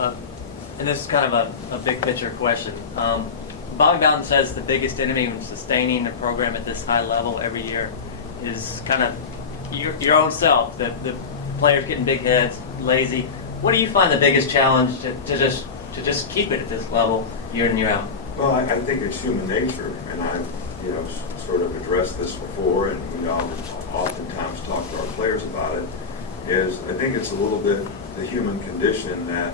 Uh, and this is kind of a big picture question. Bog Mountain says the biggest enemy in sustaining a program at this high level every year is kind of your own self, the players getting big heads, lazy. What do you find the biggest challenge to just keep it at this level year in and year out? Well, I think it's human nature, and I've sort of addressed this before, and oftentimes talk to our players about it. I think it's a little bit the human condition that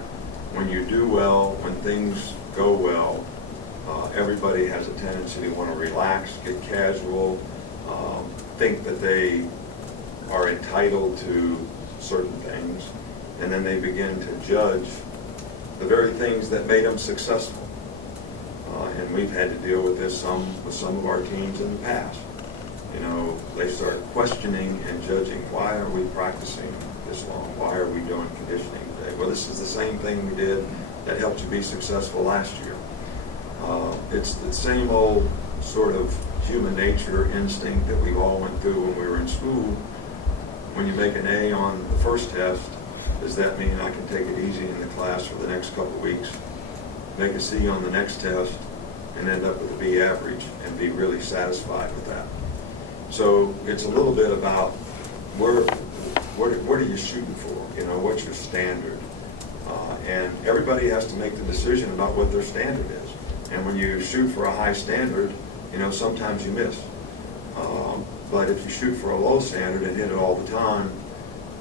when you do well, when things go well, everybody has a tendency to want to relax, get casual, think that they are entitled to certain things, and then they begin to judge the very things that made them successful. And we've had to deal with this with some of our teams in the past. They start questioning and judging, why are we practicing this long? Why are we doing conditioning today? Well, this is the same thing we did that helped you be successful last year. It's the same old sort of human nature instinct that we all went through when we were in school. When you make an A on the first test, does that mean I can take it easy in the class for the next couple of weeks, make a C on the next test, and end up with a B average and be really satisfied with that? So it's a little bit about what are you shooting for? What's your standard? And everybody has to make the decision about what their standard is. And when you shoot for a high standard, sometimes you miss. But if you shoot for a low standard and hit it all the time,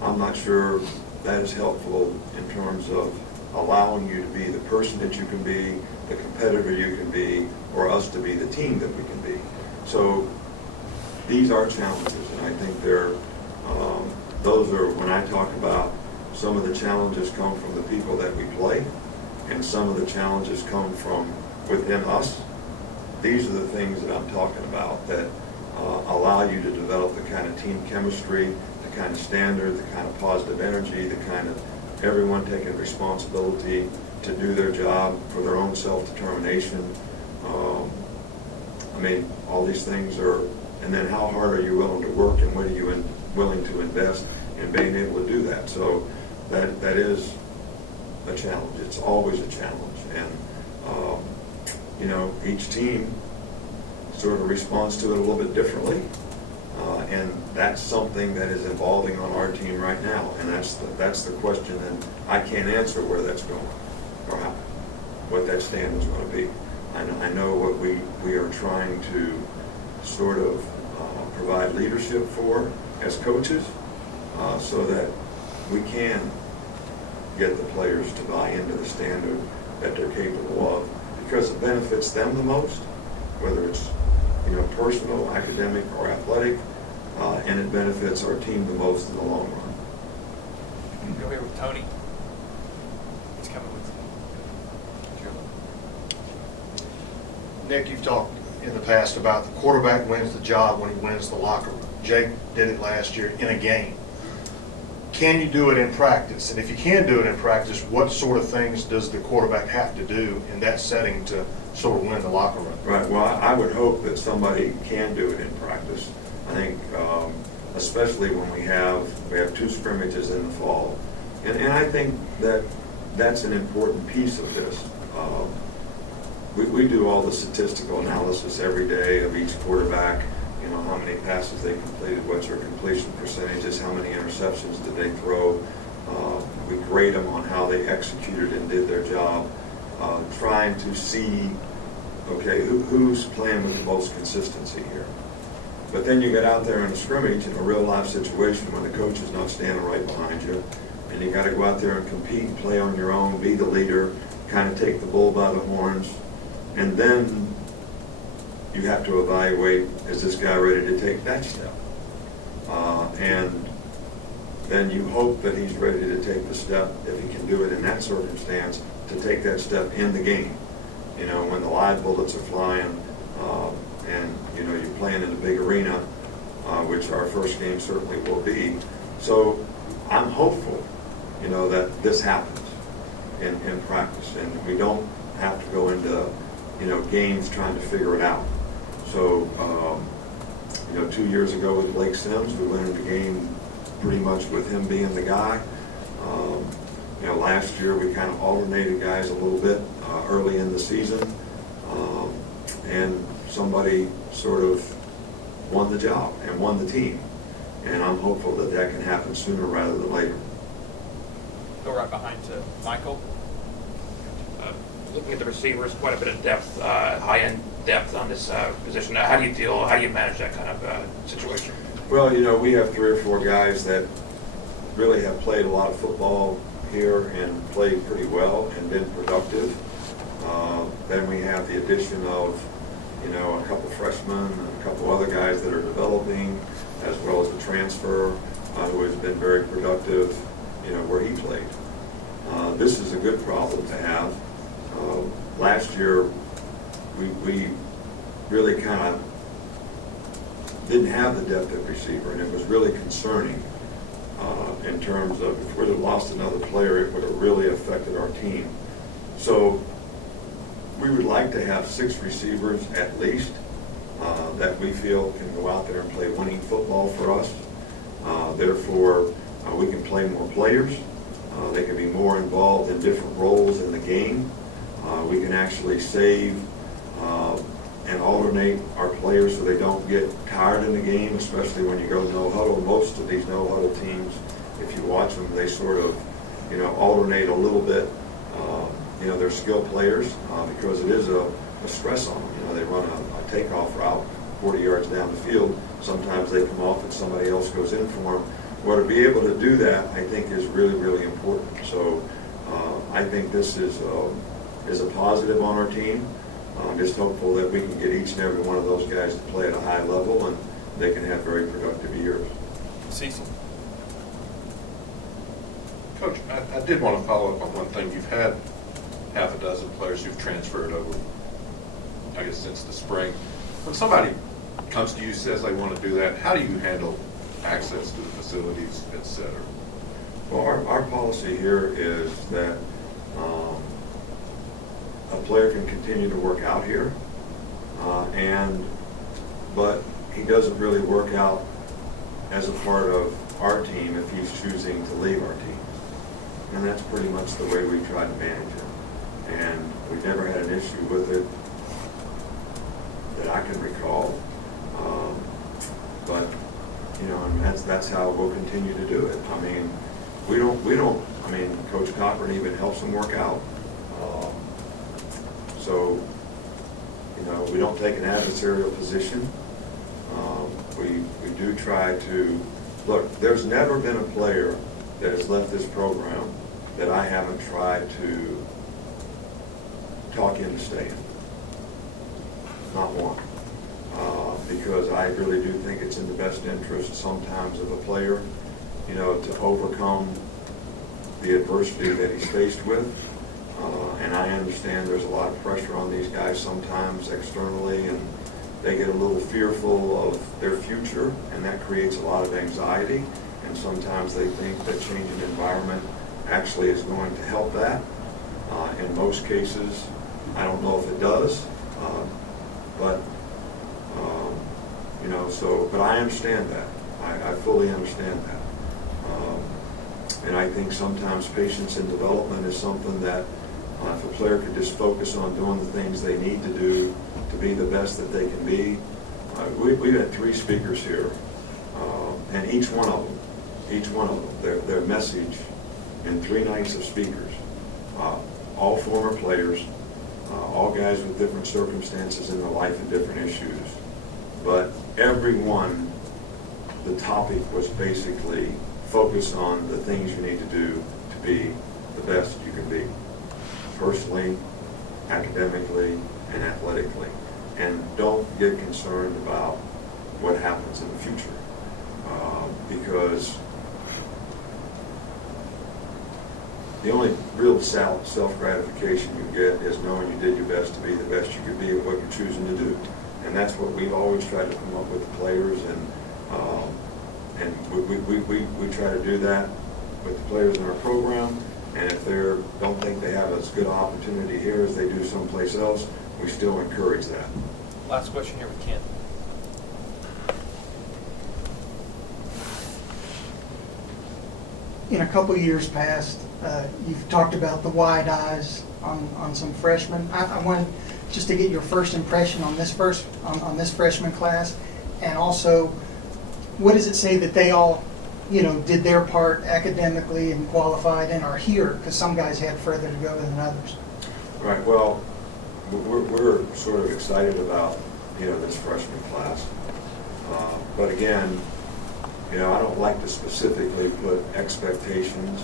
I'm not sure that is helpful in terms of allowing you to be the person that you can be, the competitor you can be, or us to be the team that we can be. So these are challenges, and I think those are, when I talk about some of the challenges come from the people that we play, and some of the challenges come from within us. These are the things that I'm talking about that allow you to develop the kind of team chemistry, the kind of standard, the kind of positive energy, the kind of everyone taking responsibility to do their job for their own self-determination. All these things are, and then how hard are you willing to work, and what are you willing to invest in being able to do that? So that is a challenge. It's always a challenge, and each team sort of responds to it a little bit differently, and that's something that is evolving on our team right now, and that's the question, and I can't answer where that's going or what that standard is going to be. I know what we are trying to sort of provide leadership for as coaches, so that we can get the players to buy into the standard that they're capable of, because it benefits them the most, whether it's personal, academic, or athletic, and it benefits our team the most in the long run. Go here with Tony. He's coming with you. Nick, you've talked in the past about the quarterback wins the job when he wins the locker room. Jake did it last year in a game. Can you do it in practice? And if you can do it in practice, what sort of things does the quarterback have to do in that setting to sort of win the locker room? Right. Well, I would hope that somebody can do it in practice. I think, especially when we have 2 scrimmages in the fall, and I think that's an important piece of this. We do all the statistical analysis every day of each quarterback. How many passes they completed, what's their completion percentages, how many interceptions did they throw. We grade them on how they executed and did their job, trying to see, okay, who's playing with the most consistency here. But then you get out there in a scrimmage in a real life situation when the coach is not standing right behind you, and you got to go out there and compete, play on your own, be the leader, kind of take the bull by the horns, and then you have to evaluate, is this guy ready to take that step? And then you hope that he's ready to take the step, if he can do it in that circumstance, to take that step in the game. When the live bullets are flying, and you're playing in a big arena, which our first game certainly will be. So I'm hopeful, that this happens in practice, and we don't have to go into games trying to figure it out. So, 2 years ago with Blake Sims, we went into the game pretty much with him being the guy. last year, we kind of alternated guys a little bit early in the season, and somebody sort of won the job and won the team. And I'm hopeful that that can happen sooner rather than later. Go right behind to Michael. Looking at the receivers, quite a bit of depth, high-end depth on this position. How do you manage that kind of situation? Well, you know, we have 3 or 4 guys that really have played a lot of football here and played pretty well and been productive. Then we have the addition of, you know, a couple freshmen and a couple other guys that are developing, as well as a transfer who has been very productive, you know, where he played. This is a good problem to have. Last year, we really kind of didn't have the depth at receiver, and it was really concerning in terms of if we'd have lost another player, it would have really affected our team. So we would like to have 6 receivers at least that we feel can go out there and play winning football for us. Therefore, we can play more players. They can be more involved in different roles in the game. We can actually save and alternate our players so they don't get tired in the game, especially when you go no huddle. Most of these no huddle teams, if you watch them, they sort of, you know, alternate a little bit. You know, they're skilled players because it is a stress on them. You know, they run a takeoff route 40 yards down the field. Sometimes they come off and somebody else goes in for them. Well, to be able to do that, I think, is really, really important. So I think this is a positive on our team. I'm just hopeful that we can get each and every one of those guys to play at a high level and they can have very productive years. Cecil. Coach, I did want to follow up on one thing. You've had half a dozen players who've transferred over, I guess, since the spring. When somebody comes to you, says they want to do that, how do you handle access to the facilities, et cetera? Well, our policy here is that a player can continue to work out here, but he doesn't really work out as a part of our team if he's choosing to leave our team. And that's pretty much the way we try to manage it. And we've never had an issue with it that I can recall. But you know, and that's how we'll continue to do it. I mean, we don't. I mean, Coach Cochran even helps them work out. So, you know, we don't take an adversarial position. We do try to look. There's never been a player that has left this program that I haven't tried to talk into staying. Not one. Because I really do think it's in the best interest sometimes of a player, you know, to overcome the adversity that he's faced with. And I understand there's a lot of pressure on these guys sometimes externally, and they get a little fearful of their future, and that creates a lot of anxiety. And sometimes they think that changing environment actually is going to help that. In most cases, I don't know if it does, but you know, so, but I understand that. I fully understand that. And I think sometimes patience and development is something that if a player could just focus on doing the things they need to do to be the best that they can be. We've had 3 speakers here, and each one of them, their message in 3 nights of speakers, all former players, all guys with different circumstances in their life and different issues. But everyone, the topic was basically focus on the things you need to do to be the best you can be, personally, academically, and athletically. And don't get concerned about what happens in the future, because the only real self-gratification you get is knowing you did your best to be the best you could be at what you're choosing to do. And that's what we've always tried to come up with the players, and we try to do that with the players in our program. And if they don't think they have as good an opportunity here as they do someplace else, we still encourage that. Last question here with Ken. In a couple years past, You've talked about the wide eyes on some freshmen. I wanted just to get your first impression on this freshman class, and also, what does it say that they all, did their part academically and qualified and are here? Because some guys had further to go than others. Right, well, we're sort of excited about, this freshman class. But again, I don't like to specifically put expectations,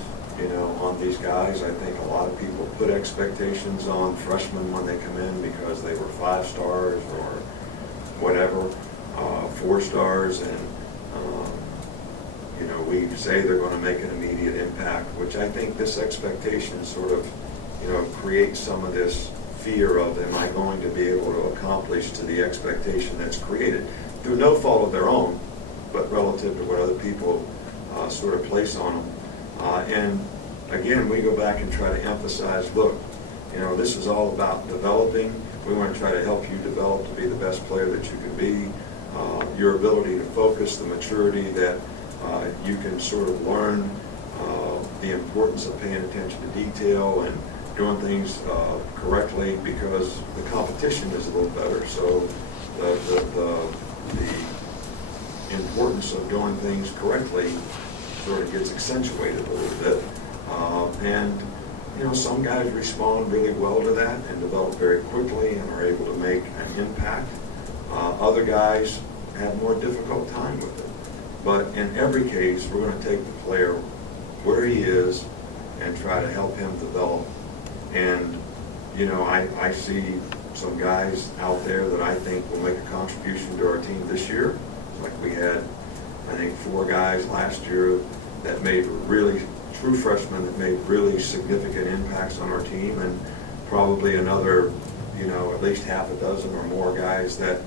on these guys. I think a lot of people put expectations on freshmen when they come in because they were 5 stars or whatever, 4 stars, and we say they're going to make an immediate impact, which I think this expectation sort of, creates some of this fear of, am I going to be able to accomplish to the expectation that's created through no fault of their own, but relative to what other people sort of place on them. And again, we go back and try to emphasize, look, this is all about developing. We want to try to help you develop to be the best player that you can be. Your ability to focus, the maturity that you can sort of learn the importance of paying attention to detail and doing things correctly, because the competition is a little better. So the importance of doing things correctly sort of gets accentuated a little bit. And some guys respond really well to that and develop very quickly and are able to make an impact. Other guys have more difficult time with it. But in every case, we're going to take the player where he is and try to help him develop. And, I see some guys out there that I think will make a contribution to our team this year. Like we had, I think, 4 guys last year that made really true freshmen that made really significant impacts on our team, and probably another, at least half a dozen or more guys that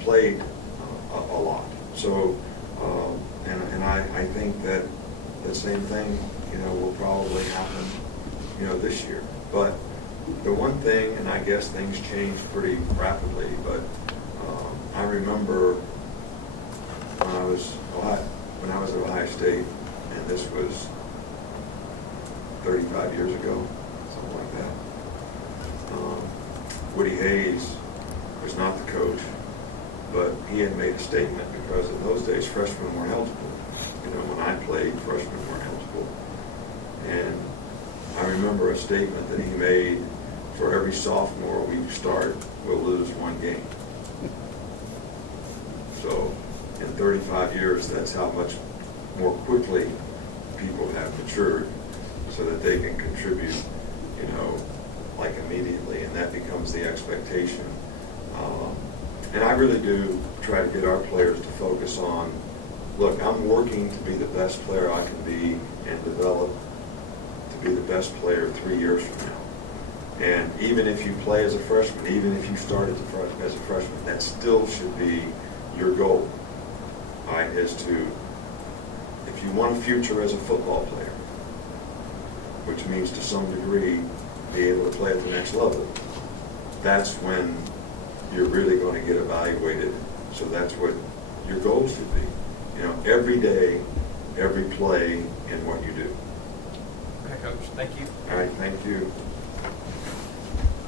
played a lot. So, and I think that the same thing, will probably happen, this year. But the one thing, and I guess things change pretty rapidly, but I remember when I was at Ohio State, and this was 35 years ago, something like that. Woody Hayes was not the coach, but he had made a statement, because in those days freshmen weren't eligible. When I played, freshmen weren't eligible. And I remember a statement that he made: for every sophomore we start, we'll lose 1 game. So in 35 years, that's how much more quickly people have matured, so that they can contribute, like immediately, and that becomes the expectation. And I really do try to get our players to focus on, look, I'm working to be the best player I can be and develop to be the best player 3 years from now. And even if you play as a freshman, even if you start as a freshman, that still should be your goal, right, is to, if you want a future as a football player, which means to some degree be able to play at the next level, that's when you're really going to get evaluated. So that's what your goal should be. Every day, every play, and what you do. Okay, Coach, thank you. All right, thank you.